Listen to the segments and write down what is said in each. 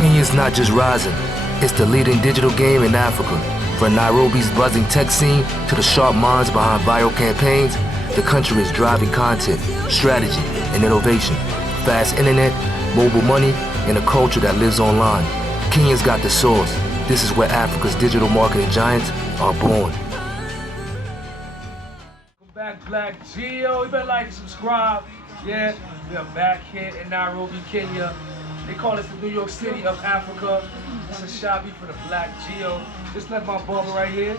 Kenya's not just rising, it's the leading digital game in Africa. From Nairobi's buzzing tech scene to the sharp minds behind viral campaigns, the country is driving content, strategy, and innovation. Fast internet, mobile money, and a culture that lives online. Kenya's got the source. This is where Africa's digital marketing giants are born. Welcome back, BLACKGEO. You better like and subscribe. Yeah, we are back here in Nairobi, Kenya. They call us the New York City of Africa. This is Shabby for the BLACKGEO. Just left my barber right here.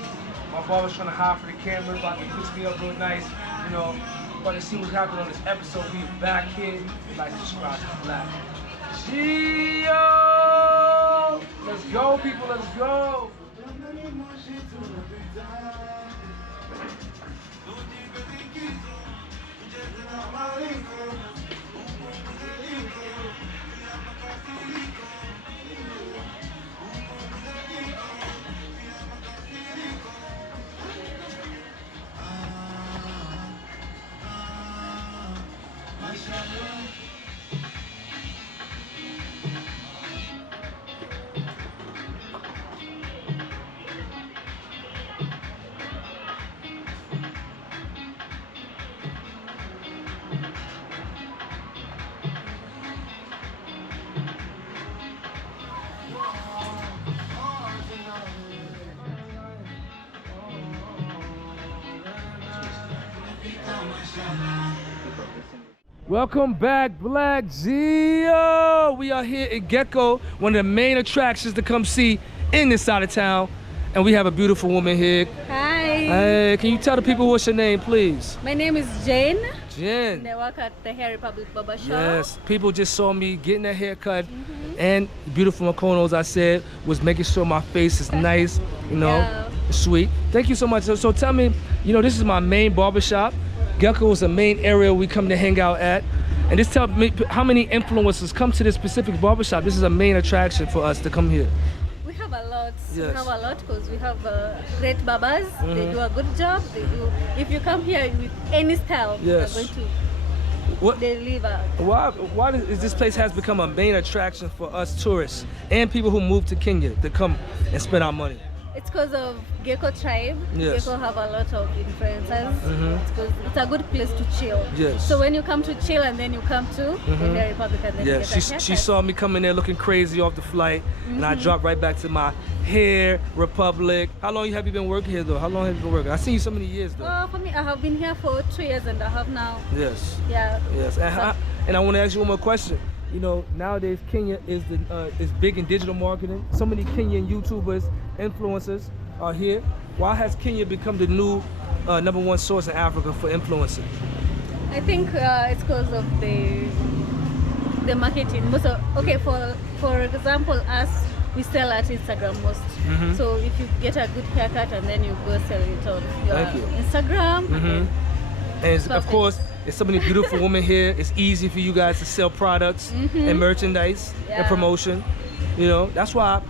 My barber's trying to hide for the camera, about to fix me up real nice. You know, about to see what's happening on this episode. We back here. Like, subscribe to BLACKGEO. Let's go, people. Let's go. Welcome back, BLACKGEO. We are here at Gecko, one of the main attractions to come see in this side of town. And we have a beautiful woman here. Hi. Hey, can you tell the people what's your name, please? My name is Jane. Jen. And I work at the Hair Republic Barber Shop. Yes, people just saw me getting a haircut. And beautiful Makonos, I said, was making sure my face is nice, you know, Yeah. sweet. Thank you so much. So tell me, you know, this is my main barbershop. Gecko is the main area we come to hang out at. And just tell me how many influencers come to this specific barbershop. This is a main attraction for us to come here. We have a lot. Yes. We have a lot because we have great barbers. They do a good job. They do. If you come here with any style, Yes. you're going What? to deliver. Why is this place has become a main attraction for us tourists and people who move to Kenya to come and spend our money? It's because of Gecko tribe. Yes. Gecko have a lot of influencers. It's 'cause it's a good place to chill. Yes. So when you come to chill and then you come to the Hair Republic and then Yeah, you get a she haircut. saw me coming there looking crazy off the flight, and I dropped right back to my Hair Republic. How long have you been working here, though? How long have you been working? I've seen you so many years, though. For me, I have been here for 2 years and a half now. Yes. Yeah. Yes. And I want to ask you one more question. You know, nowadays Kenya is big in digital marketing. So many Kenyan YouTubers, influencers are here. Why has Kenya become the new #1 source in Africa for influencing? I think it's because of the marketing. Okay, for example, us, we sell at Instagram most. So if you get a good haircut and then you go sell it on your Instagram, And of course, there's so many beautiful women here. It's easy for you guys to sell products and merchandise and promotion. You know, that's why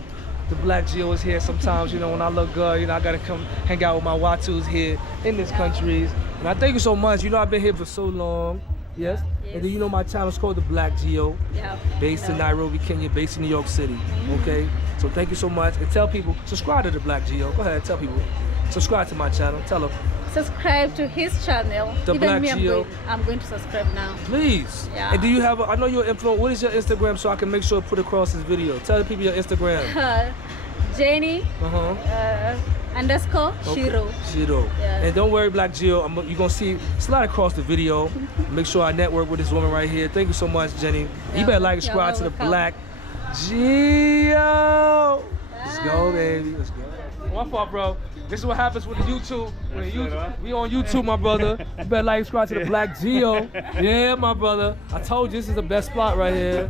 the BLACKGEO is here sometimes. You know, when I look good, you know, I gotta come hang out with my Watus here in this country. And I thank you so much. You know, I've been here for so long. Yes? And then you know my channel's called the BLACKGEO. Yeah. Based in Nairobi, Kenya, based in New York City. Okay? So thank you so much. And tell people, subscribe to the BLACKGEO. Go ahead, tell people. Subscribe to my channel. Tell them. Subscribe to his channel. The Even me, BLACKGEO. I'm going to subscribe now. Please. Yeah. And do you have I know you're an influencer. What is your Instagram so I can make sure to put across this video? Tell the people your Instagram. Jenny _ Shiro. Shiro. Yeah. And don't worry, BLACKGEO, you're gonna see slide across the video. Make sure I network with this woman right here. Thank you so much, Jenny. You better like and subscribe to the BLACKGEO. Let's go, baby. Let's go. My fault, bro. This is what happens with the YouTube. We on YouTube, my brother. You better like and subscribe to the BLACKGEO. Yeah, my brother. I told you this is the best spot right here.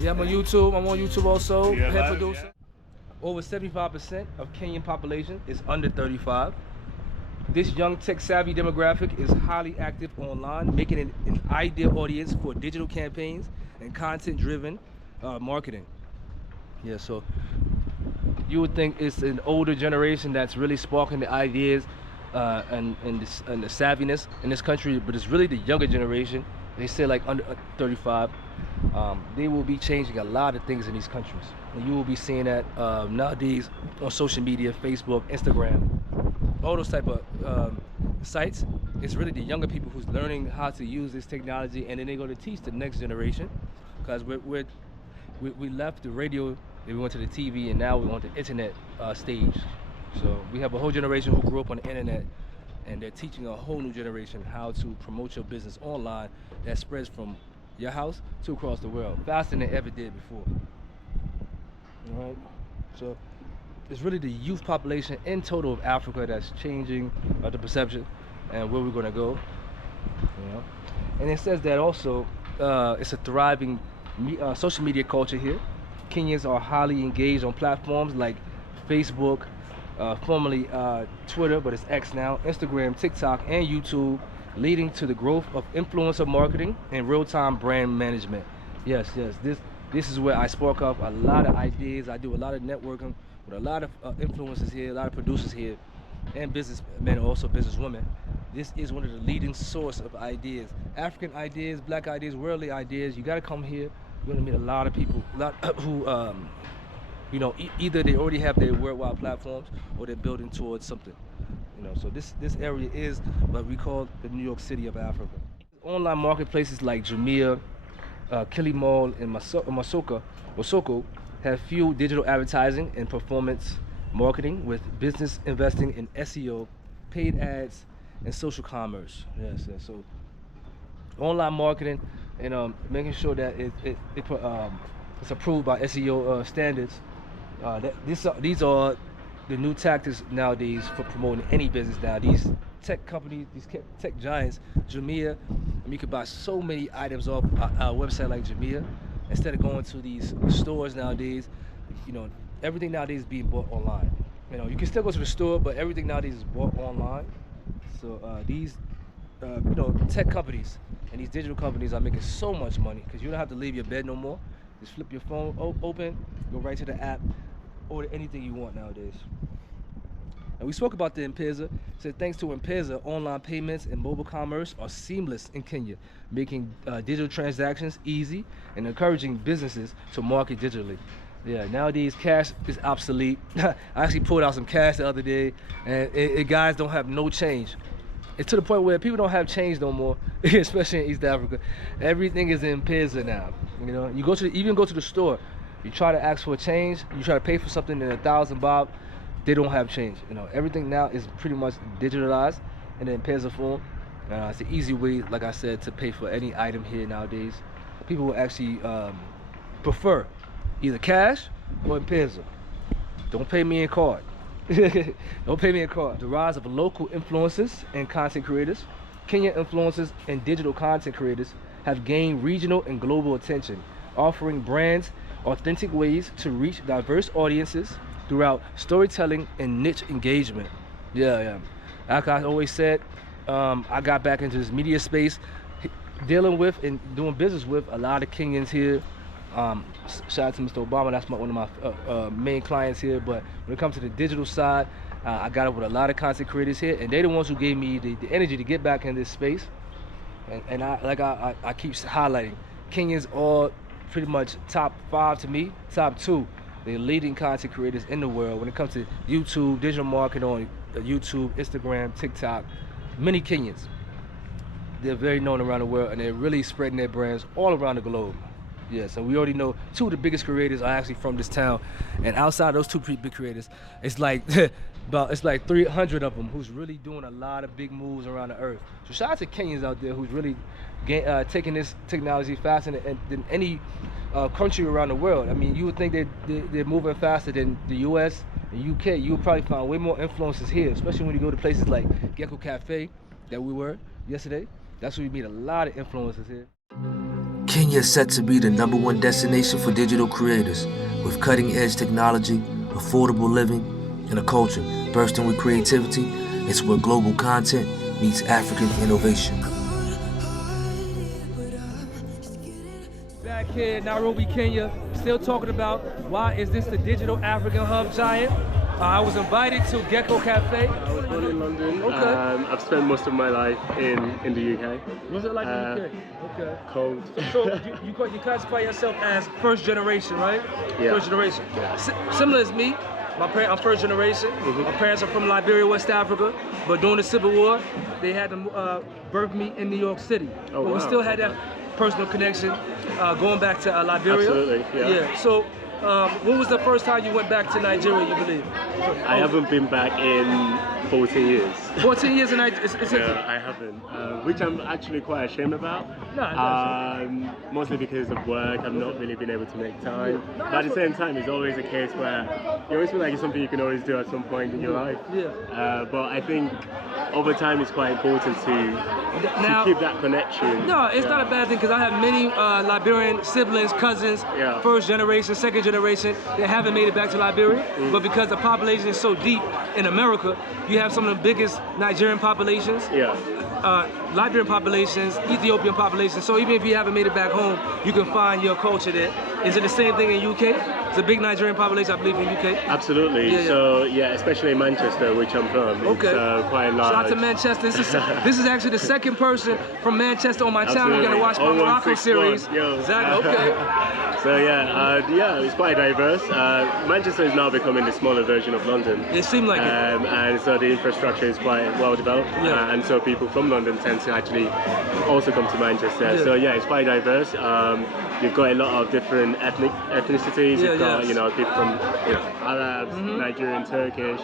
Yeah, I'm on YouTube. I'm on YouTube also. Head producer. Over 75% of Kenyan population is under 35. This young tech-savvy demographic is highly active online, making it an ideal audience for digital campaigns and content-driven marketing. Yeah, so you would think it's an older generation that's really sparking the ideas and the savviness in this country, but it's really the younger generation. They say like under 35. they will be changing a lot of things in these countries. And you will be seeing that nowadays on social media, Facebook, Instagram, all those type of sites. It's really the younger people who's learning how to use this technology, and then they're going to teach the next generation. Because we left the radio, then we went to the TV, and now we're on the internet stage. So we have a whole generation who grew up on the internet, and they're teaching a whole new generation how to promote your business online that spreads from your house to across the world faster than they ever did before. All right, so it's really the youth population in total of Africa that's changing the perception and where we're going to go. You know, and it says that also it's a thriving social media culture here. Kenyans are highly engaged on platforms like Facebook, formerly Twitter, but it's X now, Instagram, TikTok, and YouTube, leading to the growth of influencer marketing and real-time brand management. Yes, this is where I spark up a lot of ideas. I do a lot of networking with a lot of influencers here, a lot of producers here, and businessmen, also businesswomen. This is one of the leading source of ideas, African ideas, black ideas, worldly ideas. You got to come here. You're going to meet a lot of people, who, you know, either they already have their worldwide platforms or they're building towards something. You know, so this area is what we call the New York City of Africa. Online marketplaces like Jumia, Kilimall, and Masoko have fueled digital advertising and performance marketing, with business investing in SEO, paid ads, and social commerce. Yes. So online marketing and making sure that it's approved by SEO standards. These are the new tactics nowadays for promoting any business now. These tech companies, these tech giants, Jumia, you can buy so many items off a website like Jumia instead of going to these stores nowadays. You know, everything nowadays is being bought online. You know, you can still go to the store, but everything nowadays is bought online. So these you know, tech companies and these digital companies are making so much money because you don't have to leave your bed no more. Just flip your phone open, go right to the app, order anything you want nowadays. And we spoke about the M-Pesa. Said thanks to M-Pesa, online payments and mobile commerce are seamless in Kenya, making digital transactions easy and encouraging businesses to market digitally. Yeah, nowadays cash is obsolete. I actually pulled out some cash the other day, and guys don't have no change. It's to the point where people don't have change no more, especially in East Africa. Everything is in M-Pesa now. You know, you even go to the store, you try to ask for a change, you try to pay for something in 1,000 bob, they don't have change. You know, everything now is pretty much digitalized in the M-Pesa form. It's an easy way, like I said, to pay for any item here nowadays. People will actually prefer either cash or M-Pesa. Don't pay me in card. Don't pay me in card. The rise of local influencers and content creators. Kenyan influencers and digital content creators have gained regional and global attention, offering brands authentic ways to reach diverse audiences throughout storytelling and niche engagement. Yeah. Like I always said, I got back into this media space, dealing with and doing business with a lot of Kenyans here. Shout out to Mr. Obama, that's one of my main clients here. But when it comes to the digital side, I got up with a lot of content creators here, and they're the ones who gave me the energy to get back in this space. And I keep highlighting, Kenyans are pretty much top 5 to me, top 2. They're leading content creators in the world when it comes to YouTube, digital marketing on YouTube, Instagram, TikTok. Many Kenyans, they're very known around the world, and they're really spreading their brands all around the globe. Yes, and we already know 2 of the biggest creators are actually from this town, and outside those 2 big creators, it's like 300 of them who's really doing a lot of big moves around the earth. So shout out to Kenyans out there who's really taking this technology faster than any country around the world. I mean, you would think they're moving faster than the US and UK. You would probably find way more influences here, especially when you go to places like Gecko Cafe that we were yesterday. That's where you meet a lot of influencers here. Kenya is set to be the #1 destination for digital creators, with cutting-edge technology, affordable living, and a culture bursting with creativity. It's where global content meets African innovation. Back here in Nairobi, Kenya, still talking about why is this the digital African hub giant? I was invited to Gecko Cafe. I was born in London. Okay. I've spent most of my life in the UK. What's it like in the UK? Okay. Cold. So you classify yourself as first generation, right? Yeah. First generation. Yeah. Similar as me. I'm first generation. My parents are from Liberia, West Africa, but during the Civil War, they had to birth me in New York City. Oh, but we wow. still had that personal connection going back to Liberia. Absolutely, yeah. So when was the first time you went back to Nigeria, you believe? I haven't been back in 14 years. 14 years in Nigeria? No, I haven't, which I'm actually quite ashamed about. Mostly because of work, I've not really been able to make time. But at the same time, it's always a case where you always feel like it's something you can always do at some point in your life. Yeah. But I think over time it's quite important to keep that connection. No, it's not a bad thing because I have many Liberian siblings, cousins, first generation, second generation, that haven't made it back to Liberia. But because the population is so deep in America, you have some of the biggest Nigerian populations. Liberian populations, Ethiopian populations. So even if you haven't made it back home, you can find your culture there. Is it the same thing in UK? It's a big Nigerian population, I believe, in UK. Absolutely. So yeah, especially in Manchester, which I'm from. It's quite large. Shout out to Manchester. This is actually the second person from Manchester on my channel. You're gonna watch my Morocco series. Exactly. Okay. So yeah, it's quite diverse. Manchester is now becoming the smaller version of London. It seemed like it. And so the infrastructure is quite well developed. And so people from London tend to actually also come to Manchester. So yeah, it's quite diverse. You've got a lot of different ethnicities. You've got people from Arabs, Nigerian, Turkish.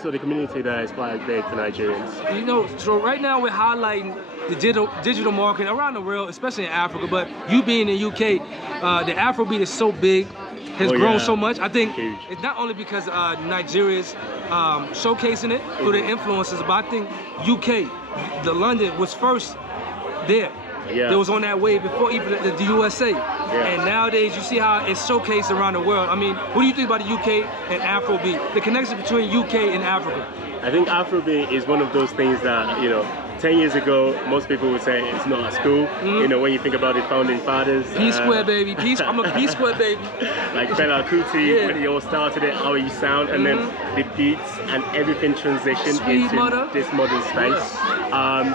So the community there is quite big for Nigerians. So right now we're highlighting the digital marketing around the world, especially in Africa. But you being in the UK, the Afrobeat is so big, has grown so much. I think it's not only because Nigeria's showcasing it through their influences, but I think UK, London was first there. It was on that wave before even the USA. And nowadays you see how it's showcased around the world. I mean, what do you think about the UK and Afrobeat? The connection between UK and Africa? I think Afrobeat is one of those things that, 10 years ago, most people would say it's not at school. When you think about the founding fathers. P-Square, baby. I'm a P-Square, baby. Like Fela Kuti, when he all started it, how he sound, and then the beats and everything transitioned into this modern space.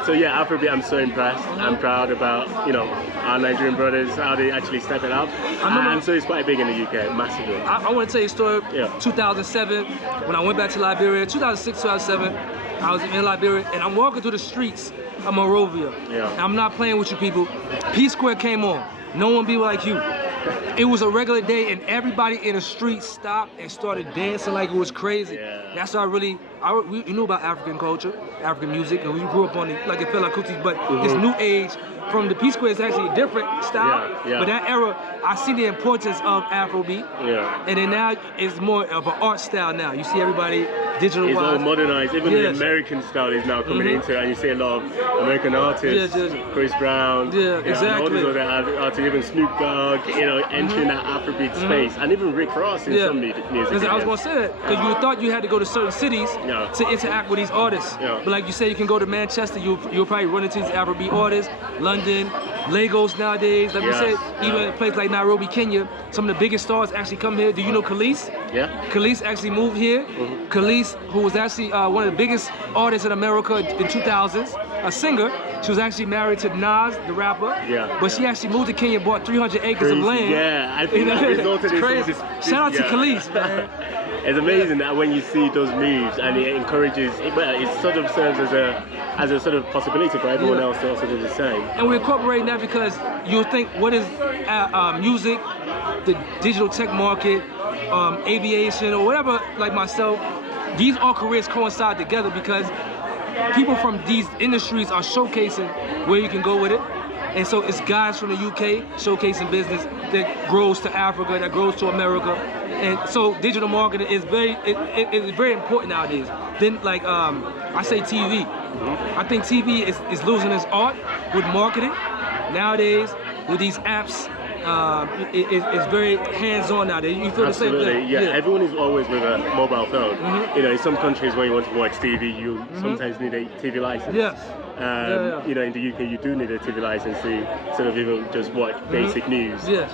So yeah, Afrobeat, I'm so impressed. I'm proud about, our Nigerian brothers, how they actually step it up. And so it's quite big in the UK, massively. I want to tell you a story. 2007, when I went back to Liberia, 2006, 2007, I was in Liberia, and I'm walking through the streets of Monrovia. And I'm not playing with you people. P-Square came on. No one be like you. It was a regular day, and everybody in the street stopped and started dancing like it was crazy. That's how we knew about African culture, African music, and we grew up on it, like it felt like Kuti, but this new age from the P-Square is actually a different style. But that era, I see the importance of Afrobeat. And then now it's more of an art style now. You see everybody digital. It's all modernized. Even the American style is now coming into it, and you see a lot of American artists, Chris Brown, all these other artists, even Snoop Dogg, entering that Afrobeat space, and even Rick Ross in some music. I was gonna say that because you thought you had to go to certain cities to interact with these artists. But like you say, you can go to Manchester, you'll probably run into these Afrobeat artists. London, Lagos nowadays. Like we said, even a place like Nairobi, Kenya, some of the biggest stars actually come here. Do you know Khalees? Khalees actually moved here. Khalees, who was actually one of the biggest artists in America in 2000s, a singer. She was actually married to Nas, the rapper. But she actually moved to Kenya, bought 300 acres of land. I think that resulted in crazy. Shout out to Khalees, man. It's amazing that when you see those moves and it encourages, it sort of serves as a sort of possibility for everyone else to also do the same. And we're incorporating that because you think, what is music, the digital tech market, aviation, or whatever, like myself, these all careers coincide together because people from these industries are showcasing where you can go with it. And so it's guys from the UK showcasing business that grows to Africa, that grows to America. And so digital marketing is very important nowadays. Then like I say TV. I think TV is losing its art with marketing. Nowadays, with these apps, it's very hands-on nowadays. You feel the same thing? Yeah, everyone is always with a mobile phone. In some countries when you want to watch TV, you sometimes need a TV license. You know, in the UK, you do need a TV license to sort of even just watch basic news. Yes.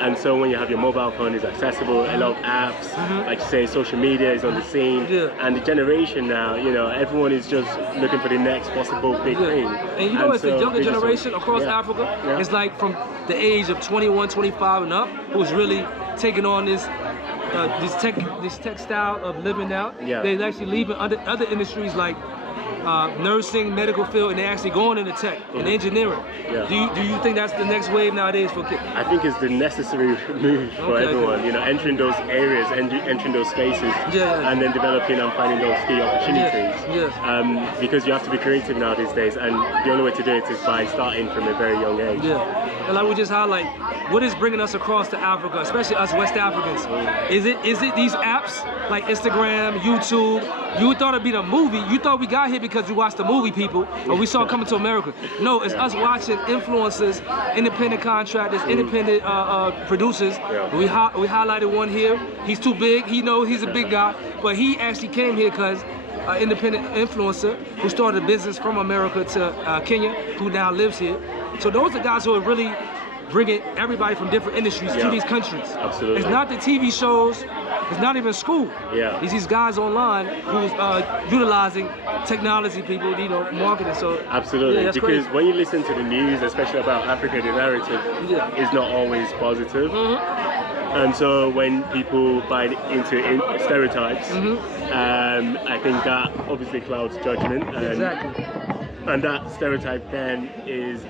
And so when you have your mobile phone, it's accessible. A lot of apps, like you say, social media is on the scene. And the generation now, you know, everyone is just looking for the next possible big thing. And you know, it's the younger generation across Africa. It's like from the age of 21, 25 and up, who's really taking on this tech style of living now. They're actually leaving other industries like nursing, medical field, and they're actually going into tech and engineering. Do you think that's the next wave nowadays for kids? I think it's the necessary move for everyone. You know, entering those areas, entering those spaces, and then developing and finding those key opportunities. Because you have to be creative now these days, and the only way to do it is by starting from a very young age. And like we just highlight, what is bringing us across to Africa, especially us West Africans? Is it these apps like Instagram, YouTube? You thought it'd be the movie. You thought we got here because we watched the movie, people, or we saw Coming to America. No, it's us watching influencers, independent contractors, independent producers. We highlighted one here. He's too big. He knows he's a big guy, but he actually came here because an independent influencer who started a business from America to Kenya, who now lives here. So those are guys who are really bringing everybody from different industries to these countries. Absolutely. It's not the TV shows. It's not even school. It's these guys online who's utilizing technology, people, you know, marketing. So absolutely, because crazy. When you listen to the news, especially about Africa, the narrative is not always positive. And so when people buy into stereotypes, I think that obviously clouds judgment. And that stereotype then is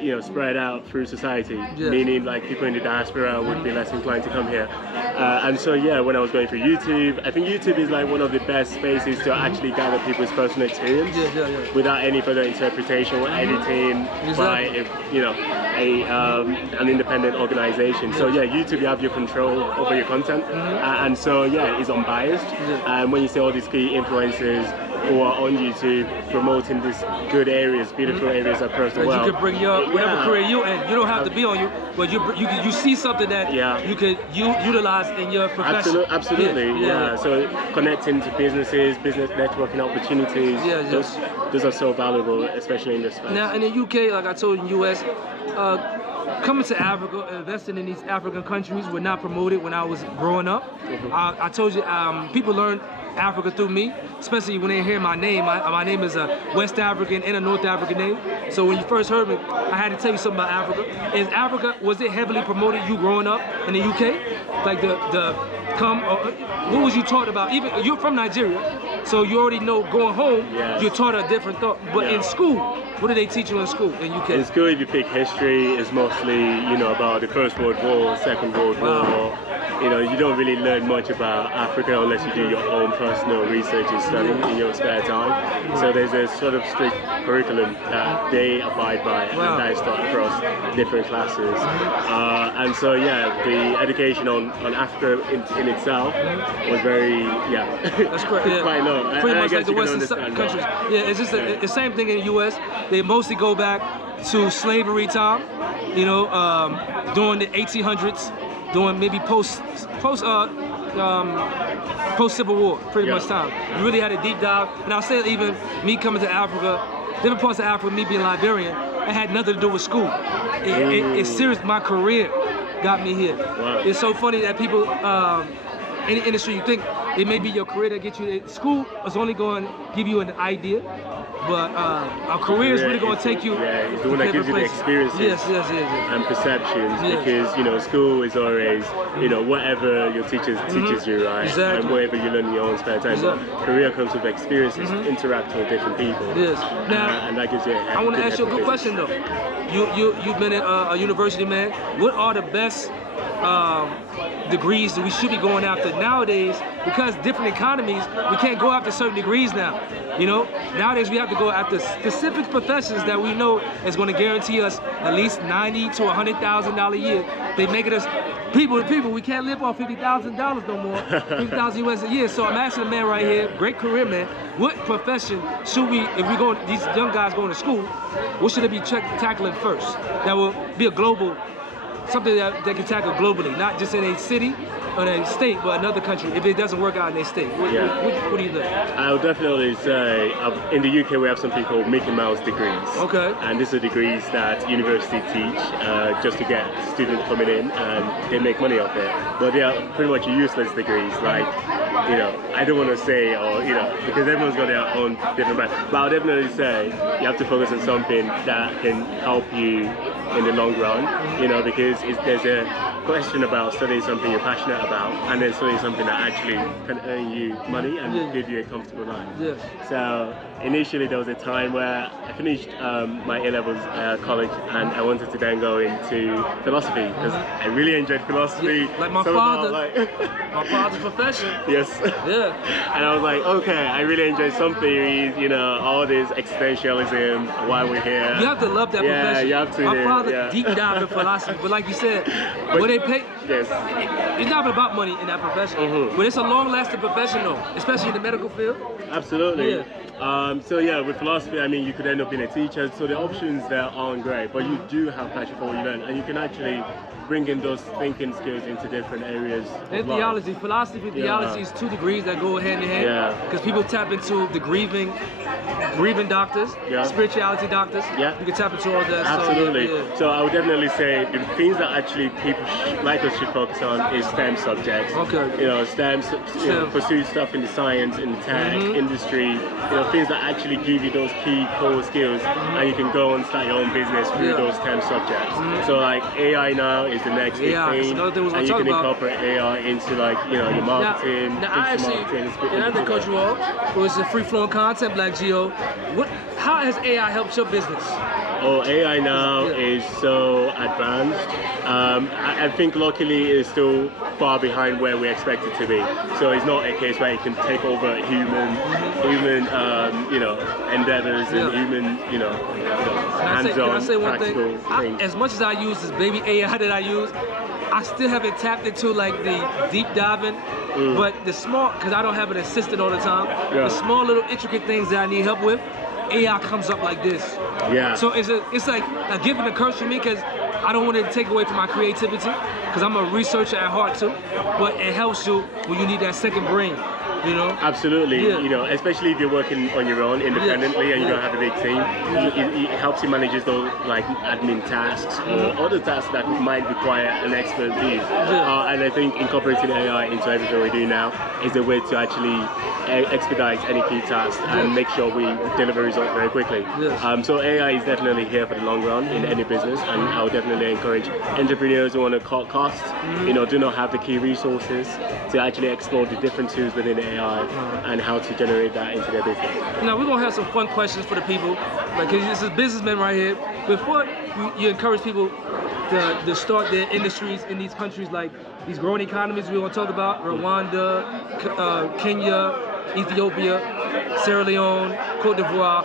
you know, spread out through society, meaning like people in the diaspora would be less inclined to come here. And so when I was going through YouTube, I think YouTube is like one of the best spaces to actually gather people's personal experience without any further interpretation or editing by an independent organization. So YouTube, you have your control over your content, and so it's unbiased. And when you see all these key influencers who are on YouTube promoting these good areas, beautiful areas across the world. You can bring your whatever career you in. You don't have to be on you, but you see something that you could utilize in your profession. Absolutely. So connecting to businesses, business networking opportunities, those are so valuable, especially in this space. Now in the UK, like I told you, in the US, coming to Africa, investing in these African countries were not promoted when I was growing up. I told you, people learn Africa through me, especially when they hear my name. My name is a West African and a North African name. So when you first heard me, I had to tell you something about Africa. Was it heavily promoted you growing up in the UK? Like what was you taught about? Even you're from Nigeria, so you already know going home, you're taught a different thought. But in school, what do they teach you in school in UK? In school, if you pick history, it's mostly, you know, about the First World War, Second World War. You know, you don't really learn much about Africa unless you do your own personal research and study in your spare time. So there's a sort of strict curriculum that they abide by, and that is taught across different classes. And so the education on Africa in itself was very that's correct. quite low. Pretty much like the Western countries. It's just the same thing in the US. They mostly go back to slavery time, you know, during the 1800s, during maybe post Civil War, pretty much time. You really had a deep dive, and I'll say even me coming to Africa, different parts of Africa, me being Liberian, it had nothing to do with school. It's serious. My career got me here. It's so funny that people, any industry, you think it may be your career that gets you. School is only going to give you an idea, but our career is really going to take you. It's the one that gives you the experiences and perceptions. Because you know, school is always, you know, whatever your teachers teaches you, right? And whatever you learn in your own spare time. But career comes with experiences, interacting with different people. Now, and that gives you. I want to ask you a good question though. You've been a university man. What are the best degrees that we should be going after nowadays? Because different economies, we can't go after certain degrees now. You know, nowadays we have to go after specific professions that we know is going to guarantee us at least $90,000 to $100,000 a year. They make it us people. We can't live off $50,000 no more, $50,000 US a year. So I'm asking a man right here, great career man, what profession should we, if we go, these young guys going to school, what should they be tackling first? That will be a global something that they can tackle globally, not just in a city or a state, but another country, if it doesn't work out in their state? What do you think? I would definitely say, in the UK we have something called Mickey Mouse degrees. Okay. And these are degrees that universities teach just to get students coming in, and they make money off it. But they are pretty much useless degrees, like, you know, I don't want to say, or, you know, because everyone's got their own different brand. But I'll definitely say you have to focus on something that can help you in the long run, you know, because there's a question about studying something you're passionate about and then studying something that actually can earn you money and give you a comfortable life. Yes. So initially there was a time where I finished my A-levels college, and I wanted to then go into philosophy because I really enjoyed philosophy. Yeah, like my father, my father's profession. Yes. Yeah. And I was like, okay, I really enjoy some theories, you know, all this existentialism, why we're here. You have to love that profession. Yeah, you have to. My father deep dive in philosophy, but like you said, what they pay, it's not about money in that profession, but it's a long-lasting profession though, especially in the medical field. Absolutely. Yeah. So yeah, with philosophy, I mean, you could end up being a teacher, so the options there aren't great, but you do have passion for what you learn, and you can actually bring in those thinking skills into different areas. And theology, philosophy, theology is 2 degrees that go hand in hand. Because people tap into the grieving doctors, spirituality doctors. You can tap into all that. Absolutely. So I would definitely say the things that actually people like us should focus on is STEM subjects. Okay. You know, STEM. Pursue stuff in the science, in the tech industry. You know, things that actually give you those key core skills, and you can go and start your own business through those STEM subjects. So like AI now is the next big thing, and you can incorporate AI into, like, you know, your marketing. Now I actually, in agriculture, was a free-flowing content, BLACKGEO. How has AI helped your business? Oh, AI now is so advanced. I think luckily it's still far behind where we expect it to be. So it's not a case where it can take over human, you know, endeavors and human, you know, hands-on practical things. As much as I use this baby AI that I use, I still haven't tapped into like the deep diving, but the small, because I don't have an assistant all the time, the small little intricate things that I need help with, AI comes up like this. So it's like a gift and a curse for me, because I don't want it to take away from my creativity, because I'm a researcher at heart too, but it helps you when you need that second brain. You know? Absolutely. You know, especially if you're working on your own independently and you don't have a big team, it helps you manage those like admin tasks or other tasks that might require an expertise. And I think incorporating AI into everything we do now is a way to actually expedite any key tasks and make sure we deliver results very quickly. So AI is definitely here for the long run in any business, and I would definitely encourage entrepreneurs who want to cut costs, you know, do not have the key resources, to actually explore the different tools within AI and how to generate that into their business. Now we're gonna have some fun questions for the people, like, cause this is businessmen right here. Before you encourage people to start their industries in these countries, like these growing economies we're gonna talk about, Rwanda, Kenya, Ethiopia, Sierra Leone, Cote d'Ivoire.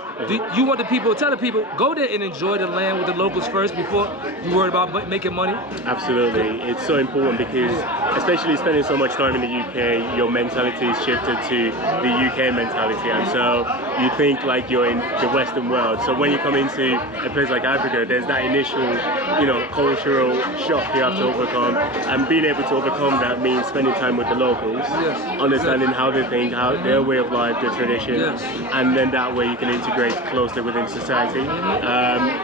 You want the people, tell the people, go there and enjoy the land with the locals first before you worry about making money? Absolutely. It's so important because, especially spending so much time in the UK, your mentality is shifted to the UK mentality, and so you think like you're in the Western world. So when you come into a place like Africa, there's that initial, you know, cultural shock you have to overcome, and being able to overcome that means spending time with the locals, understanding how they think, how their way of life, their traditions, and then that way you can integrate closely within society.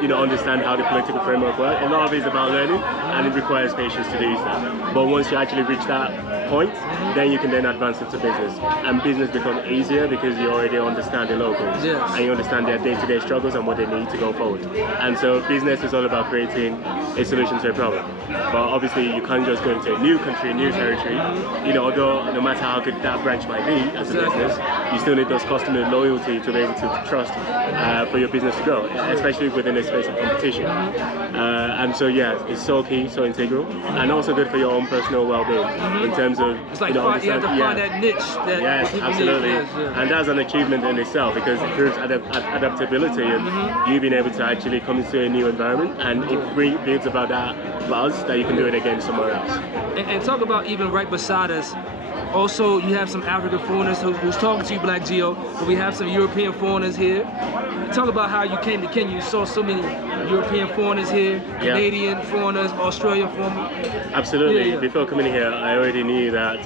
You know, understand how the political framework works. A lot of it is about learning, and it requires patience to do that. But once you actually reach that point, then you can then advance into business, and business becomes easier because you already understand the locals, and you understand their day-to-day struggles and what they need to go forward. And so business is all about creating a solution to a problem. But obviously you can't just go into a new country, a new territory. You know, although no matter how good that branch might be as a business, you still need those customer loyalty to be able to trust for your business to grow, especially within a space of competition. And so yeah, it's so key, so integral, and also good for your own personal well-being in terms of, it's like, you know, you have to find that niche that absolutely need. And that's an achievement in itself, because it proves adaptability and you being able to actually come into a new environment, and it builds about that buzz that you can do it again somewhere else. And talk about, even right beside us, also you have some African foreigners who's talking to you, BLACKGEO, but we have some European foreigners here. Talk about how you came to Kenya. You saw so many European foreigners here, Canadian foreigners, Australian foreigners? Absolutely. Before coming here, I already knew that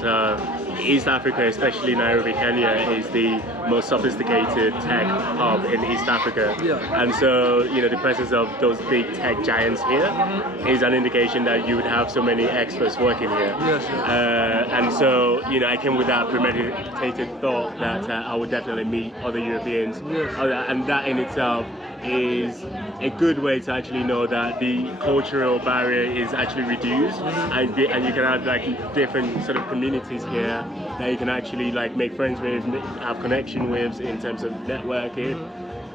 East Africa, especially Nairobi, Kenya, is the most sophisticated tech hub in East Africa. And so, you know, the presence of those big tech giants here is an indication that you would have so many experts working here. And so, you know, I came with that premeditated thought that I would definitely meet other Europeans. And that in itself is a good way to actually know that the cultural barrier is actually reduced, and you can have like different sort of communities here that you can actually like make friends with, have connection with in terms of networking.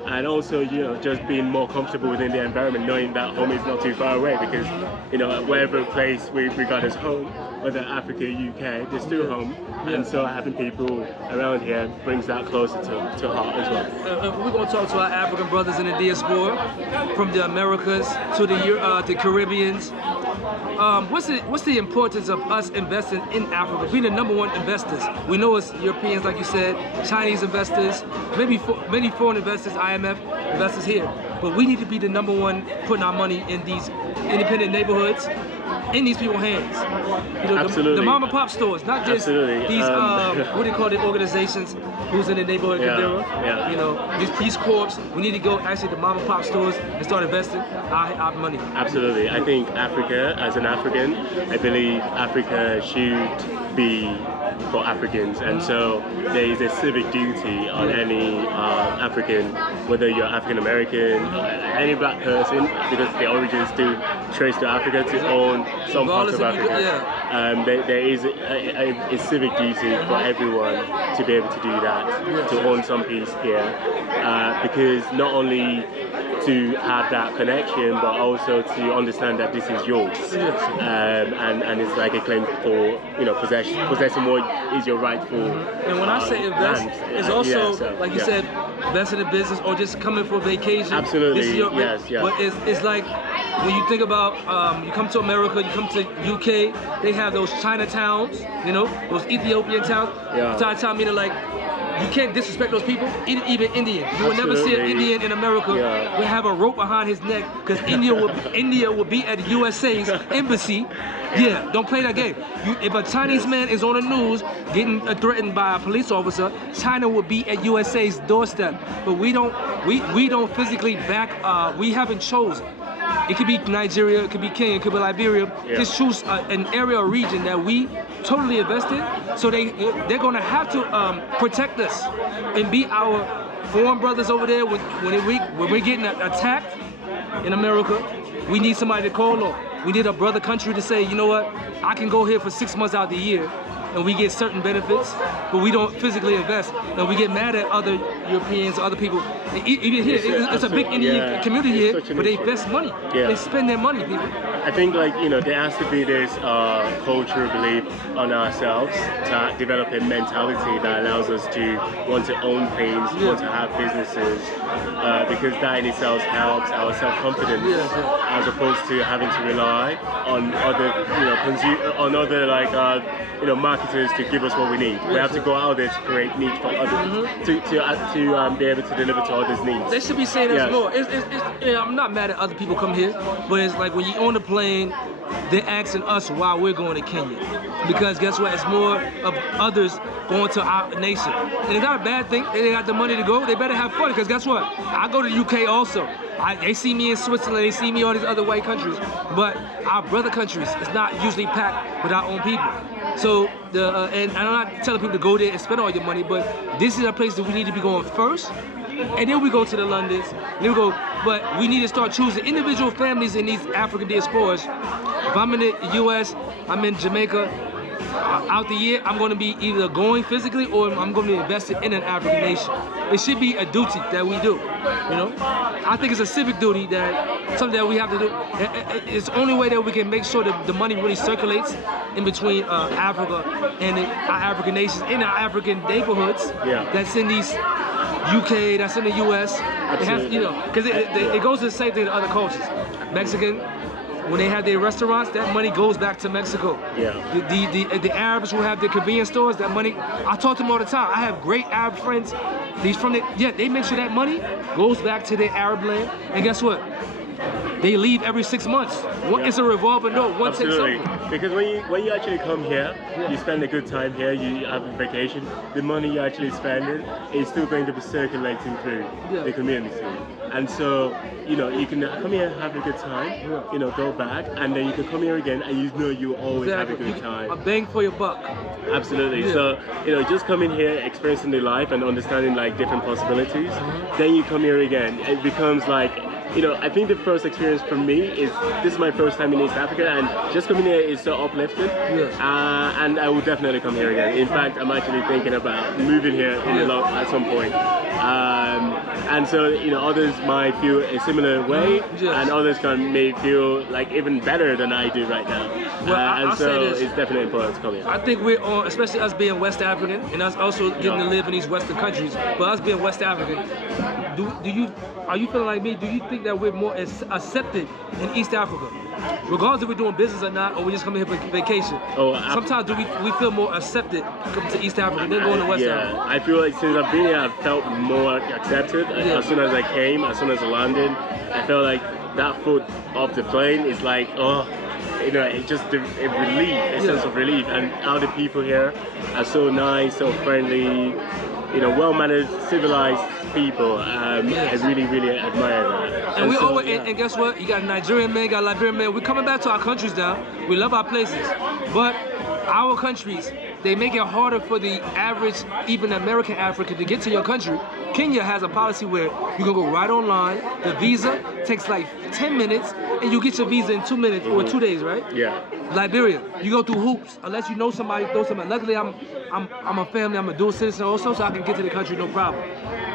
And also, you know, just being more comfortable within the environment, knowing that home is not too far away, because, you know, wherever place we regard as home, whether Africa, UK, they're still home. And so having people around here brings that closer to heart as well. We're going to talk to our African brothers in the diaspora, from the Americas to the Caribbeans. What's the importance of us investing in Africa, being the #1 investors? We know it's Europeans, like you said, Chinese investors, maybe many foreign investors, IMF investors here, but we need to be the #1 putting our money in these independent neighborhoods, in these people's hands. You know, the mom and pop stores, not just these what do you call the organizations who's in the neighborhood. You know, these Peace Corps. We need to go actually to mom and pop stores and start investing our money. Absolutely. I think Africa, as an African, I believe Africa should be for Africans, and so there is a civic duty on any African, whether you're African American, any black person, because the origins do trace to Africa, to own some parts of Africa. There is a civic duty for everyone to be able to do that, to own some piece here, because not only to have that connection, but also to understand that this is yours, and it's like a claim for, you know, possessing what is your rightful. And when I say invest, land, it's also like you said, invest in a business or just coming for vacation. Absolutely, this is your, But it's like when you think about you come to America, you come to UK, they have those Chinatowns, you know, those Ethiopian towns. Chinatown meaning like, you can't disrespect those people, even Indian. You will never see an Indian in America will have a rope behind his neck, because India will be at the USA's embassy. Don't play that game. If a Chinese man is on the news getting threatened by a police officer, China will be at USA's doorstep. But we don't physically back. We haven't chosen. It could be Nigeria, it could be Kenya, it could be Liberia. Just choose an area or region that we totally invest in. So they're gonna have to protect us and be our foreign brothers over there. When we're getting attacked in America, we need somebody to call on. We need a brother country to say, you know what, I can go here for 6 months out of the year, and we get certain benefits, but we don't physically invest. And we get mad at other Europeans, other people. Even here, it's a big Indian community here, but they invest money. They spend their money, people. I think, like, you know, there has to be this cultural belief on ourselves to develop a mentality that allows us to want to own things, want to have businesses, because that in itself helps our self-confidence, as opposed to having to rely on other, you know, on other like, you know, marketers to give us what we need. We have to go out there to create need for others, to be able to deliver to others' needs. They should be saying that more. I'm not mad at other people come here, but it's like when you're on the plane, they're asking us why we're going to Kenya. Because guess what? It's more of others going to our nation. And it's not a bad thing. They got the money to go. They better have fun. Because guess what? I go to the UK also. They see me in Switzerland. They see me in all these other white countries. But our brother countries, it's not usually packed with our own people. So, and I'm not telling people to go there and spend all your money, but this is a place that we need to be going first. And then we go to the Londons, then we go, but we need to start choosing individual families in these African diasporas. If I'm in the US, I'm in Jamaica, out the year, I'm going to be either going physically or I'm going to be invested in an African nation. It should be a duty that we do, you know? I think it's a civic duty, that something that we have to do. It's the only way that we can make sure that the money really circulates in between Africa and our African nations, in our African neighborhoods that's in these UK, that's in the US. It has, you know, because it goes to the same thing to other cultures. Mexican, when they have their restaurants, that money goes back to Mexico. The Arabs who have their convenience stores, that money, I talk to them all the time. I have great Arab friends. These from the, they make sure that money goes back to their Arab land. And guess what? they leave every 6 months. It's a revolving door. One takes Absolutely. over. Because when you actually come here, you spend a good time here, you have a vacation, the money you actually spending is still going to be circulating through the community. And so, you know, you can come here, have a good time, you know, go back, and then you can come here again and you know you always have a good time. A bang for your buck. Absolutely. So, you know, just coming here, experiencing the life and understanding like different possibilities, then you come here again. It becomes like, you know, I think the first experience for me is, this is my first time in East Africa, and just coming here is so uplifting. And I will definitely come here again. In fact, I'm actually thinking about moving here at some point. And so, you know, others might feel a similar way, and others may feel like even better than I do right now. And so it's definitely important to come here. I think we're on, especially us being West African, and us also getting to live in these Western countries, but us being West African, are you feeling like me? Do you think that we're more accepted in East Africa? Regardless if we're doing business or not, or we're just coming here for vacation. Sometimes do we feel more accepted coming to East Africa than going to West Africa? Yeah, I feel like since I've been here, I've felt more accepted. As soon as I came, as soon as I landed, I felt like that foot off the plane is like, oh, you know, it's just a relief, a sense of relief. And all the people here are so nice, so friendly, you know, well-mannered, civilized people. I really, really admire that. And we always, and guess what? You got Nigerian men, you got Liberian men. We're coming back to our countries now. We love our places, but our countries, they make it harder for the average, even American African, to get to your country. Kenya has a policy where you can go right online. The visa takes like 10 minutes, and you get your visa in 2 minutes or 2 days, right? Yeah. Liberia, you go through hoops unless you know somebody, Luckily, I'm a family. I'm a dual citizen also, so I can get to the country no problem.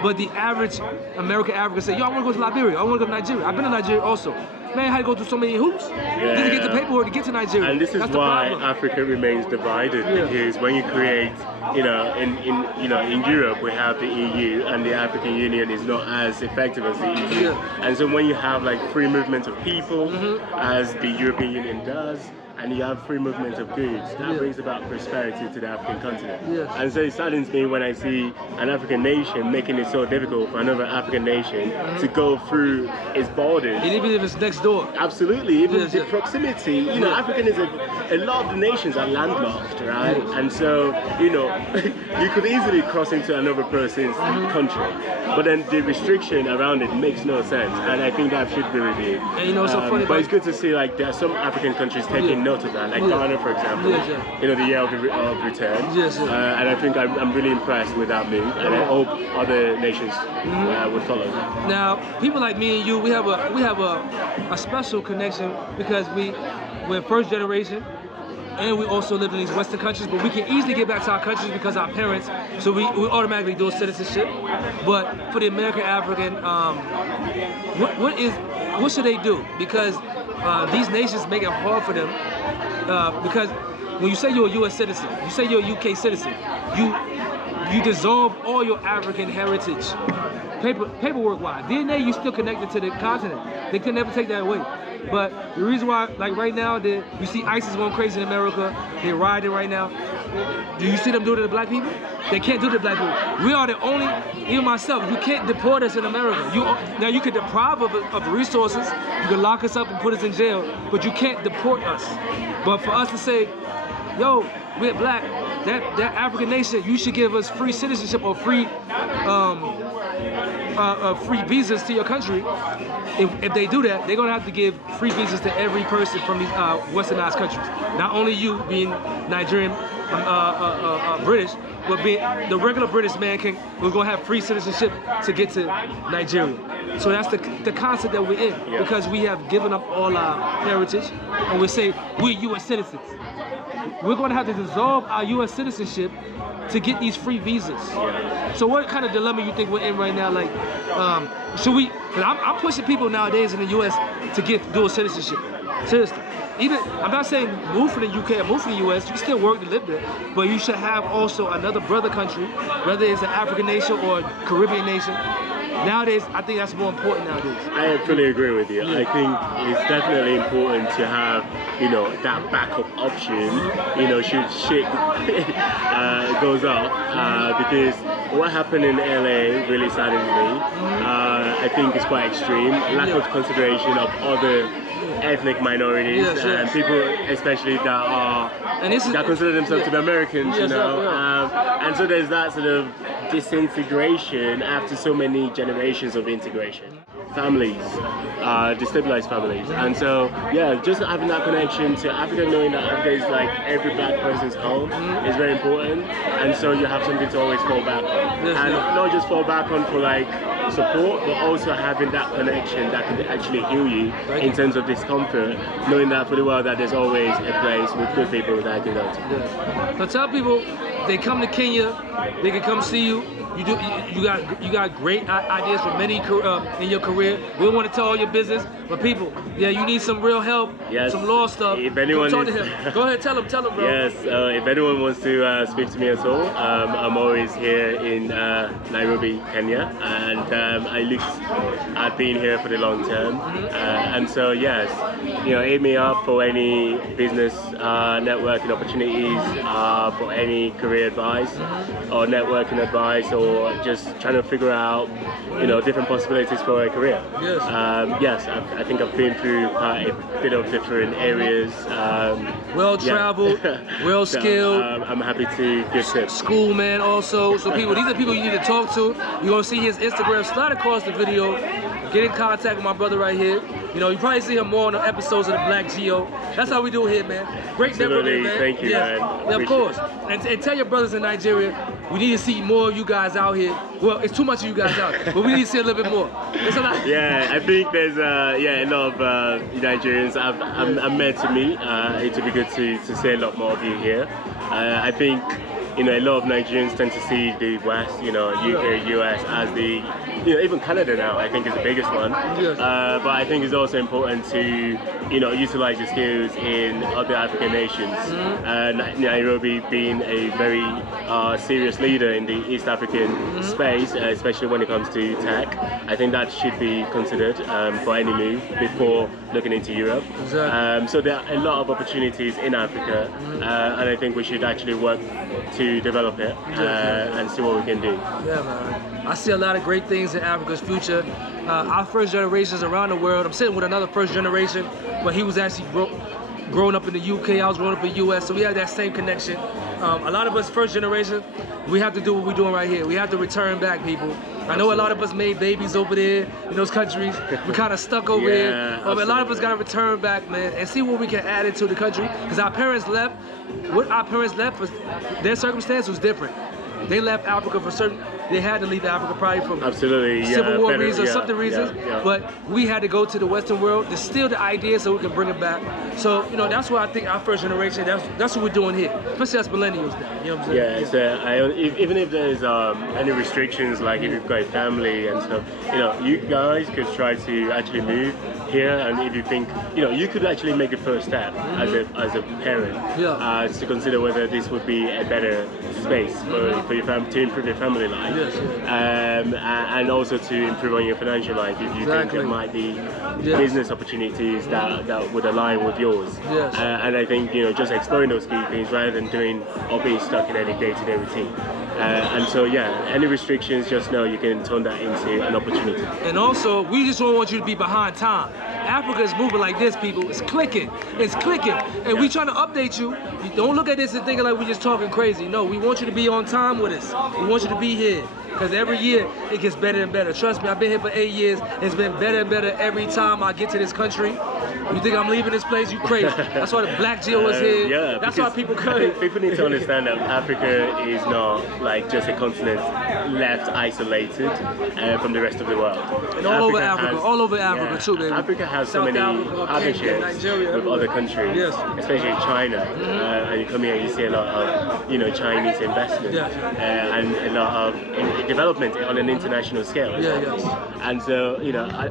But the average American African say, yo, I want to go to Liberia. I want to go to Nigeria. I've been to Nigeria also. Man, I had to go through so many hoops just to get the paperwork to get to Nigeria. And this is why Africa remains divided, because when you create, you know, in Europe we have the EU, and the African Union is not as effective as the EU. And so when you have like free movement of people, as the European Union does, and you have free movement of goods, that brings about prosperity to the African continent. And so it saddens me when I see an African nation making it so difficult for another African nation to go through its borders. And even if it's next door. Absolutely, even the proximity. You know, African is a lot of the nations are landlocked, right? And so, you know, you could easily cross into another person's country, but then the restriction around it makes no sense, and I think that should be reviewed. And you know, so funny, but it's good to see like there are some African countries taking note of that, like Ghana, for example. You know, the year of return. And I think I'm really impressed with that move, and I hope other nations would follow. Now, people like me and you, we have a special connection because we're first generation, and we also live in these Western countries, but we can easily get back to our countries because our parents, so we automatically do citizenship. But for the American African, what should they do? Because these nations make it hard for them, because when you say you're a U.S. citizen, you say you're a UK citizen, you dissolve all your African heritage, paperwork-wise. DNA, you still connected to the continent. They can never take that away. But the reason why, like right now, you see ISIS going crazy in America, they're rioting right now. Do you see them do it to the black people? They can't do it to black people. We are the only, even myself, you can't deport us in America. Now you could deprive of resources, you can lock us up and put us in jail, but you can't deport us. But for us to say, yo, we're black, that African nation, you should give us free citizenship or free visas to your country. If they do that, they're gonna have to give free visas to every person from these westernized countries. Not only you being Nigerian, British, but being the regular British man we're gonna have free citizenship to get to Nigeria. So that's the concept that we're in, because we have given up all our heritage, and we say we're U.S. citizens. We're gonna have to dissolve our U.S. citizenship to get these free visas. So what kind of dilemma you think we're in right now? Like, should we, cause I'm pushing people nowadays in the US to get dual citizenship. Seriously. Even, I'm not saying move from the UK or move from the US, you can still work to live there, but you should have also another brother country, whether it's an African nation or a Caribbean nation. Nowadays, I think that's more important nowadays. I fully agree with you. I think it's definitely important to have, you know, that backup option, you know, should shit goes up, because what happened in LA really saddens me. I think it's quite extreme. Lack of consideration of other ethnic minorities and people, especially that consider themselves to be Americans, you know. And so there's that sort of disintegration after so many generations of integration. Families, destabilized families, and so just having that connection to Africa, knowing that Africa is like every black person's home is very important, and so you have something to always fall back on, and not just fall back on for like support, but also having that connection that can actually heal you in terms of discomfort, knowing that for the world that there's always a place with good people that I can go to. So tell people they come to Kenya, they can come see you. You got great ideas for many in your career. We don't want to tell all your business, but people, you need some real help, some law stuff. If anyone talk to him. Go ahead, tell him, bro. Yes, if anyone wants to speak to me at all, I'm always here in Nairobi, Kenya, and I look at being here for the long term. And so yes, hit me up for any business networking opportunities, for any career advice or networking advice, or just trying to figure out, different possibilities for a career. Yes, I think I've been through quite a bit of different areas. Well traveled, well skilled. I'm happy to give tips. School man also. So people, these are people you need to talk to. You're gonna see his Instagram. Slide across the video. Get in contact with my brother right here. You probably see him more on the episodes of the BLACKGEO. That's how we do it here, man. Great networking, man. Thank you, man. Yeah, of course. And tell your brothers in Nigeria, we need to see more of you guys out here. Well, it's too much of you guys out here, but we need to see a little bit more. It's a lot. Yeah, I think there's a lot of Nigerians I'm meant to meet. It would be good to see a lot more of you here. I think a lot of Nigerians tend to see the West, UK, US as the, even Canada now I think is the biggest one. But I think it's also important to, utilize your skills in other African nations. Nairobi being a very serious leader in the East African space, especially when it comes to tech, I think that should be considered for any move before looking into Europe. So there are a lot of opportunities in Africa, and I think we should actually work to develop it and see what we can do. Yeah, man. I see a lot of great things in Africa's future. Our first generations around the world. I'm sitting with another first generation, but he was actually growing up in the UK. I was growing up in the US, so we had that same connection. A lot of us first generation, we have to do what we're doing right here. We have to return back, people. I know a lot of us made babies over there in those countries. We're kind of stuck over here. But a lot of us got to return back, man, and see what we can add into the country. Because our parents left, what our parents left, their circumstance was different. They left Africa for certain, they had to leave Africa probably for civil war reasons or something reasons, but we had to go to the Western world to steal the idea so we can bring it back. So, that's why I think our first generation, that's what we're doing here, especially as millennials now, you know what I'm saying? Even if there's any restrictions, like if you've got a family and stuff, you guys could try to actually move here, and if you think, you could actually make a first step as a parent to consider whether this would be a better space for your family, to improve your family life, and also to improve on your financial life if you think there might be business opportunities that would align with yours. And I think just exploring those key things rather than doing or being stuck in any day-to-day routine. And so any restrictions, just know you can turn that into an opportunity. And also, we just don't want you to be behind time. Africa is moving like this, people. It's clicking. It's clicking. And we trying to update you. You don't look at this and thinking like we're just talking crazy. No, we want you to be on time with us. We want you to be here. Because every year, it gets better and better. Trust me, I've been here for 8 years. It's been better and better every time I get to this country. You think I'm leaving this place? You crazy. That's why the BLACKGEO is here. That's why people come. I think people need to understand that Africa is not like just a continent left isolated from the rest of the world. And all over Africa too, baby. Africa has so many partnerships with other countries, especially China. And you come here, you see a lot of Chinese investment and a lot of development on an international scale. And so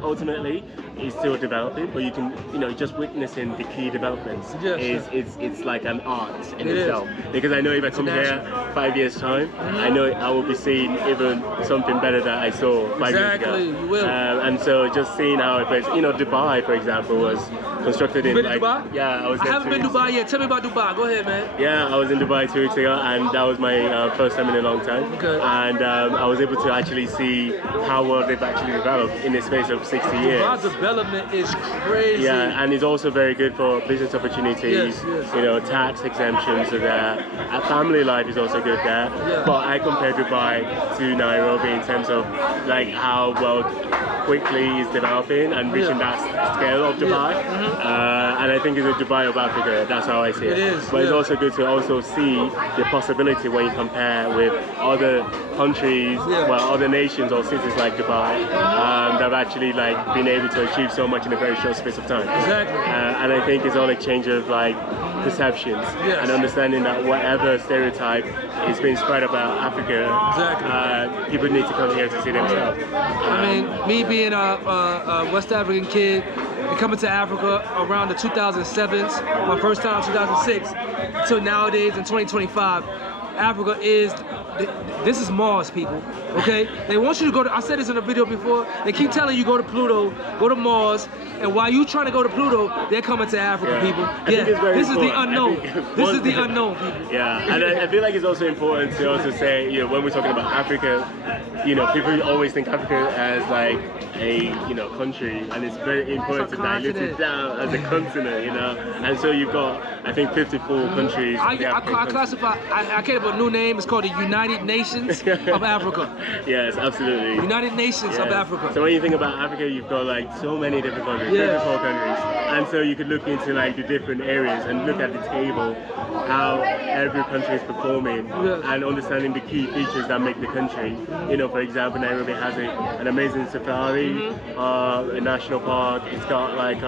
ultimately, is still developing, but you can, just witnessing the key developments it's like an art in itself. Because I know if I come here 5 years time, I know I will be seeing even something better than I saw 5 years ago. You will. And so just seeing how it plays, Dubai, for example, was constructed in been to Dubai? Yeah, I haven't been to Dubai yet. Tell me about Dubai. Go ahead, man. Yeah, I was in Dubai 2 weeks ago, and that was my first time in a long time. Okay. And I was able to actually see how well they've actually developed in the space of 60 years. Dubai's development is crazy. Yeah, and it's also very good for business opportunities. Yes. Tax exemptions are there. Family life is also good there. Yeah. But I compare Dubai to Nairobi in terms of like how well quickly is developing and reaching that scale of Dubai. And I think it's a Dubai of Africa. That's how I see it. It is. But it's also good to also see the possibility when you compare with other countries, other nations or cities like Dubai, that have actually like been able to achieve so much in a very short space of time. Exactly. And I think it's all a change of like perceptions and understanding that whatever stereotype is being spread about Africa, people need to come here to see themselves. I mean, me being a West African kid and coming to Africa around the 2007s, my first time in 2006, till nowadays in 2025, Africa is, this is Mars, people, okay? They want you to go to, I said this in a video before, they keep telling you go to Pluto, go to Mars, and while you trying to go to Pluto, they're coming to Africa, people. This is the unknown. This is the unknown, people. Yeah, and I feel like it's also important to also say, when we're talking about Africa, people always think Africa as like a, country, and it's very important to dilute it down as a continent, and so you've got, I think, 54 countries. I classify, I came up with a new name, it's called the United Nations of Africa. Yes, absolutely. United Nations of Africa. So when you think about Africa, you've got like so many different countries, 54 countries, and so you could look into like the different areas and look at the table, how every country is performing, and understanding the key features that make the country. For example, Nairobi has an amazing safari, a national park. It's got like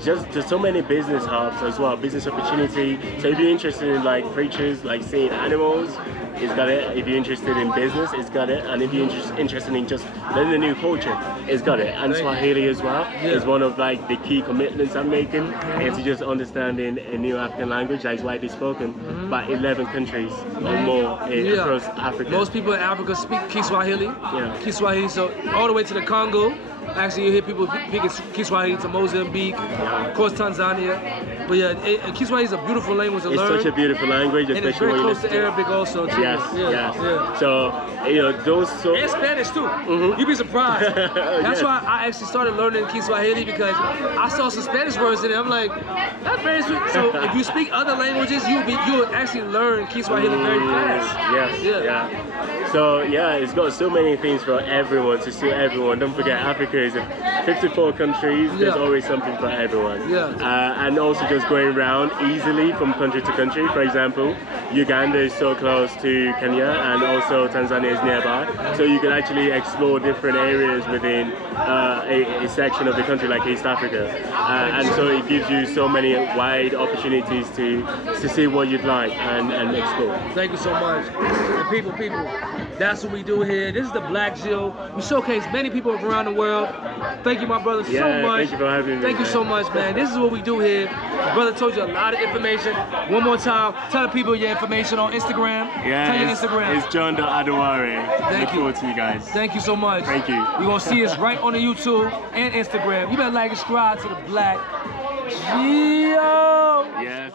just so many business hubs as well, business opportunity. So if you're interested in like creatures, like seeing animals, it's got it. If you're interested in business, it's got it. And if you're interested in just learning a new culture, it's got it. And Swahili as well is one of like the key commitments I'm making, into just understanding a new African language that is widely spoken by 11 countries or more across Africa. Most people in Africa speak Kiswahili. Kiswahili, so all the way to the Congo. Actually, you hear people speaking Kiswahili to Mozambique, of course Tanzania. But yeah, Kiswahili is a beautiful language to learn. It's such a beautiful language, and it's very close to Arabic also too. Yes. So those. And Spanish too. You'd be surprised. That's why I actually started learning Kiswahili, because I saw some Spanish words in it. I'm like, that's very sweet. So if you speak other languages, you would actually learn Kiswahili very fast. Yes. So it's got so many things for everyone, to suit everyone. Don't forget, Africa is 54 countries. There's always something for everyone. And also just going around easily from country to country. For example, Uganda is so close to Kenya, and also Tanzania is nearby. So you can actually explore different areas within a section of the country, like East Africa. And so it gives you so many wide opportunities to see what you'd like and explore. Thank you so much. And people, that's what we do here. This is the BLACKGEO. We showcase many people around the world. Thank you, my brother, so much. Thank you for having me. Thank you so much, man. This is what we do here. My brother told you a lot of information. One more time, tell the people your information on Instagram. Tell your Instagram. It's John.Adeware. Thank you. Look forward to you guys. Thank you so much. Thank you. You're going to see us right on the YouTube and Instagram. You better like and subscribe to the BLACKGEO. Yes.